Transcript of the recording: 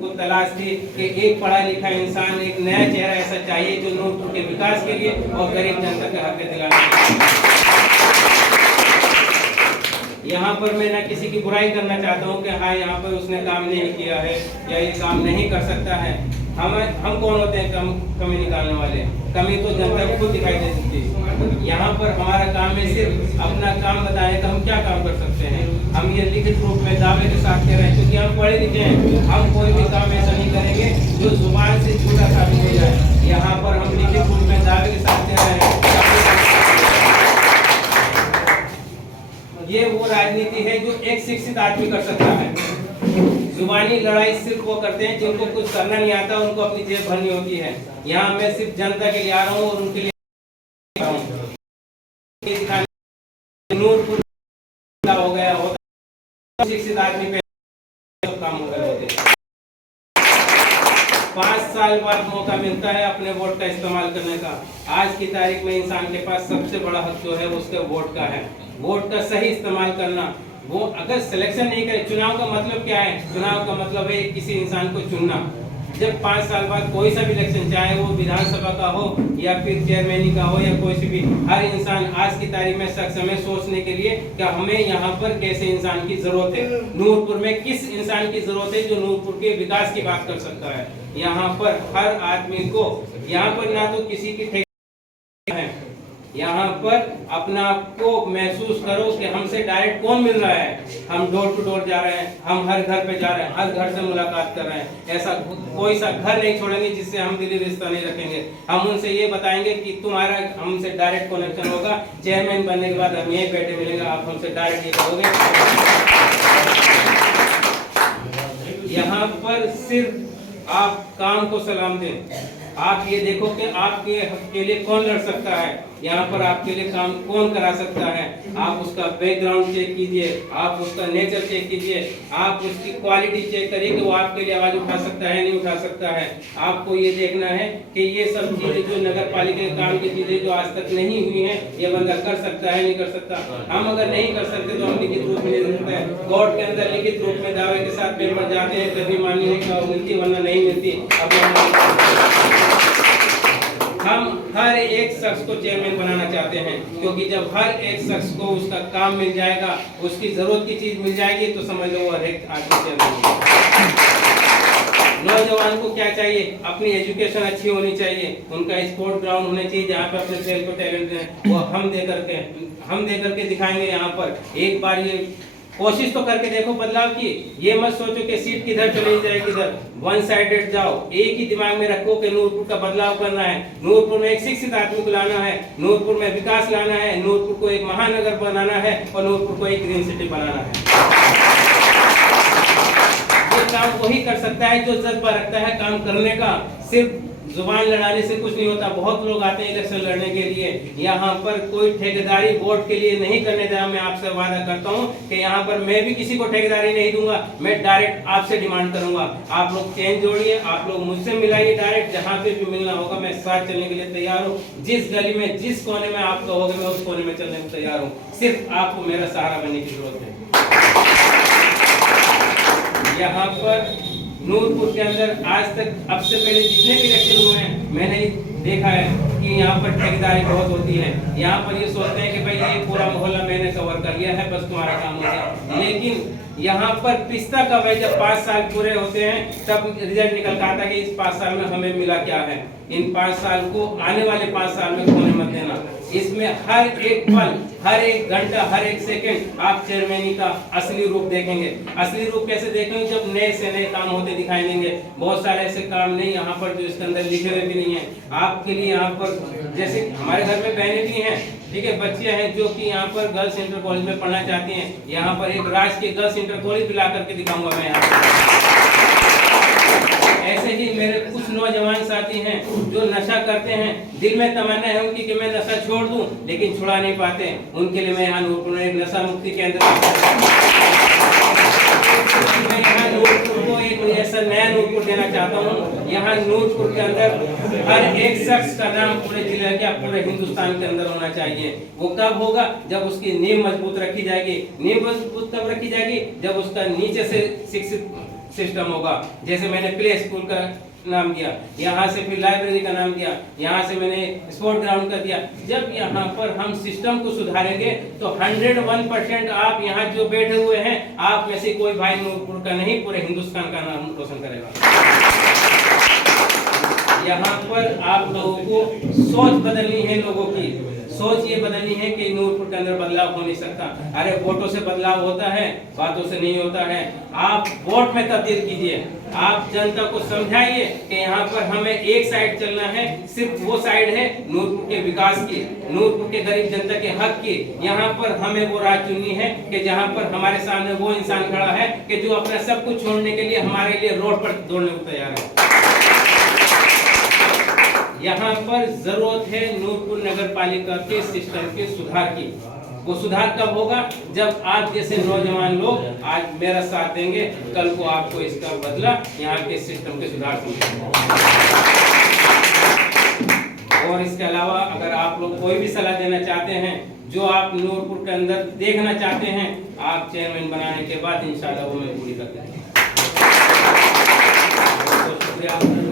को तलाश थी कि एक पढ़ा लिखा इंसान, एक नया चेहरा ऐसा चाहिए जो नूरपुर के विकास के लिए और गरीब जनता के हक दिलाने के लिए। यहाँ पर मैं ना किसी की बुराई करना चाहता हूँ कि हाँ यहाँ पर उसने काम नहीं किया है या ये काम नहीं कर सकता है। हम कौन होते हैं कमी निकालने वाले? कमी तो जनता को खुद दिखाई दे सकती है। यहाँ पर हमारा काम है सिर्फ अपना काम बताने का, हम क्या काम कर सकते हैं। हम ये लिखित रूप में दावे के साथ कह रहे हैं क्योंकि हम पढ़े लिखे हैं। हम कोई भी काम ऐसा नहीं करेंगे जो जुबान से झूठा साबित हो जाए। यहाँ पर हम लिखित रूप में दावे के साथ कह रहे हैं ये वो राजनीति है जो एक शिक्षित आदमी कर सकता है। जुबानी लड़ाई सिर्फ वो करते हैं जिनको कुछ करना नहीं आता, उनको अपनी जेब भरनी होती है। यहाँ मैं सिर्फ जनता के लिए आ रहा हूँ और उनके लिए आ रहा हूँ। नूरपुर हो गया होता शिक्षित आदमी पे काम हो गए होते। 5 साल बाद मौका मिलता है अपने वोट का इस्तेमाल करने का। आज की तारीख में इंसान के पास सबसे बड़ा हक जो है उसके वोट का है। वोट का सही इस्तेमाल करना। वो अगर सिलेक्शन नहीं करे, चुनाव का मतलब क्या है? चुनाव का मतलब है किसी इंसान को चुनना। जब 5 साल बाद कोई सा भी इलेक्शन, चाहे वो विधानसभा का हो या फिर चेयरमैनी का हो या कोई सी भी, हर इंसान आज की तारीख में सक्षम है सोचने के लिए कि हमें यहाँ पर कैसे इंसान की जरूरत है, नूरपुर में किस इंसान की जरूरत है जो नूरपुर के विकास की बात कर सकता है। यहाँ पर हर आदमी को, यहाँ पर ना तो किसी की ठेकेदारी है, यहाँ पर अपना आप को महसूस करो कि हमसे डायरेक्ट कौन मिल रहा है। हम डोर टू डोर जा रहे हैं, हम हर घर पे जा रहे हैं, हर घर से मुलाकात कर रहे हैं। ऐसा कोई सा घर नहीं छोड़ेंगे जिससे हम दिली रिश्ता नहीं रखेंगे। हम उनसे ये बताएंगे कि तुम्हारा हमसे डायरेक्ट कनेक्शन होगा। चेयरमैन बनने के बाद हम यहीं बैठे मिलेंगे, आप हमसे डायरेक्ट ये कहोगे। यहाँ पर सिर्फ आप काम को सलाम दें। आप ये देखो कि आपके हक के लिए कौन लड़ सकता है, यहाँ पर आपके लिए काम कौन करा सकता है। आप उसका बैकग्राउंड चेक कीजिए, आप उसका नेचर चेक कीजिए, आप उसकी क्वालिटी चेक करिए कि वो आपके लिए आवाज उठा सकता है नहीं उठा सकता है। आपको ये देखना है कि ये सब चीजें जो नगर पालिका के काम की चीजें जो आज तक नहीं हुई हैं, ये बंदा कर सकता है नहीं कर सकता। हम अगर नहीं कर सकते तो हम लिखित रूप में दे सकते हैं। कोर्ट के अंदर लिखित रूप में दावे के साथ पेपर जाते हैं, कभी मान्य मिलती वरना नहीं मिलती। हम हर एक शख्स को चेयरमैन बनाना चाहते हैं क्योंकि जब हर एक शख्स को उसका काम मिल जाएगा, उसकी जरूरत की चीज मिल जाएगी तो समझ लो वो हर एक आदमी चेयरमैन। नौजवान को क्या चाहिए? अपनी एजुकेशन अच्छी होनी चाहिए, उनका स्पोर्ट ग्राउंड होने चाहिए जहाँ पे अपने खेल को टैलेंट है वो हम दे करके दिखाएंगे। यहाँ पर एक बार ये कोशिश तो करके देखो बदलाव की। ये मत सोचो कि सीट किधर चली जाए किधर, वन साइडेड जाओ। एक ही दिमाग में रखो कि नूरपुर का बदलाव करना है, नूरपुर में एक शिक्षित आदमी को लाना है, नूरपुर में विकास लाना है, नूरपुर को एक महानगर बनाना है और नूरपुर को एक ग्रीन सिटी बनाना है। ये काम वही कर सकता है जो जज्बा रखता है काम करने का। सिर्फ जुबान लड़ाने से कुछ नहीं होता। बहुत लोग आते हैं इलेक्शन लड़ने के लिए, यहाँ पर कोई ठेकेदारी वोट के लिए नहीं करने देगा। मैं आपसे वादा करता हूँ कि यहाँ पर मैं भी किसी को ठेकेदारी नहीं दूंगा, मैं डायरेक्ट आपसे डिमांड करूंगा। आप लोग चेंज जोड़िए, आप लोग मुझसे मिलाइए डायरेक्ट, जहाँ पे भी मिलना होगा मैं साथ चलने के लिए तैयार हूँ। जिस गली में जिस कोने में आप कहोगे मैं उस कोने में चलने को तैयार हूँ। सिर्फ आपको मेरा सहारा बनने की जरूरत है। यहाँ पर नूरपुर के अंदर आज तक अब से पहले जितने भी इलेक्शन हुए हैं मैंने देखा है कि यहाँ पर ठेकेदारी बहुत होती है। यहाँ पर ये सोचते हैं कि भाई ये पूरा मोहल्ला मैंने कवर कर लिया है, बस तुम्हारा काम हो गया। लेकिन यहाँ पर पिस्ता का भाई जब 5 साल पूरे होते हैं तब रिजल्ट निकलता आता कि इस 5 साल में हमें मिला क्या है। इन 5 साल को आने वाले 5 साल में खोने मत देना। इसमें हर एक पल, हर एक घंटा, हर एक सेकंड आप चेयरमैनी का असली रूप देखेंगे। असली रूप कैसे देखेंगे? जब नए से नए काम होते दिखाई देंगे। बहुत सारे ऐसे काम नहीं यहाँ पर जो इसके अंदर लिखे हुए भी नहीं है आपके लिए। यहाँ पर जैसे हमारे घर में बहनें भी हैं, ठीक है, बच्चियां हैं जो कि यहाँ पर गर्ल्स इंटर कॉलेज में पढ़ना चाहती हैं। यहाँ पर एक राजकीय गर्ल्स इंटर कॉलेज भी ला करके दिखाऊंगा मैं यहाँ पर। ऐसे ही मेरे कुछ नौजवान साथी हैं जो नशा करते हैं, दिल में तमन्ना है उनकी कि मैं नशा छोड़ दूं लेकिन छुड़ा नहीं पाते। उनके लिए मैं यहाँ नूरपुर में एक नशा मुक्ति केंद्र को एक ऐसा नया नूरपुर देना चाहता हूँ। यहाँ नूरपुर के अंदर हर एक शख्स का नाम पूरे जिले के पूरे हिंदुस्तान के अंदर होना चाहिए। वो कब होगा? जब उसकी नींव मजबूत रखी जाएगी। नींव मजबूत कब रखी जाएगी? जब उसका नीचे से शिक्षित सिस्टम होगा। जैसे मैंने प्ले स्कूल का नाम दिया, यहाँ से फिर लाइब्रेरी का नाम दिया, यहाँ से मैंने स्पोर्ट ग्राउंड का दिया। जब यहाँ पर हम सिस्टम को सुधारेंगे तो 101% आप यहाँ जो बैठे हुए हैं, आप में से कोई भाई नूरपुर का नहीं, पूरे हिंदुस्तान का नाम रोशन करेगा। यहाँ पर आप लोगों को सोच बदलनी है, लोगों की सोच ये बदलनी है कि नूरपुर के अंदर बदलाव हो नहीं सकता। अरे वोटों से बदलाव होता है, बातों से नहीं होता है। आप वोट में तब्दील कीजिए, आप जनता को समझाइए कि यहाँ पर हमें एक साइड चलना है, सिर्फ वो साइड है नूरपुर के विकास की, नूरपुर के गरीब जनता के हक की। यहाँ पर हमें वो राह चुननी है कि जहाँ पर हमारे सामने वो इंसान खड़ा है कि जो अपना सब कुछ छोड़ने के लिए हमारे लिए रोड पर दौड़ने को तैयार है। यहाँ पर जरूरत है नूरपुर नगर पालिका के सिस्टम के सुधार की। वो सुधार कब होगा? जब आप जैसे नौजवान लोग आज मेरा साथ देंगे, कल को आपको इसका बदला यहाँ के सिस्टम के सुधार से। और इसके अलावा अगर आप लोग कोई भी सलाह देना चाहते हैं, जो आप नूरपुर के अंदर देखना चाहते हैं, आप चेयरमैन बनाने के बाद इंशाल्लाह वो मैं पूरी कर देंगे। बहुत शुक्रिया।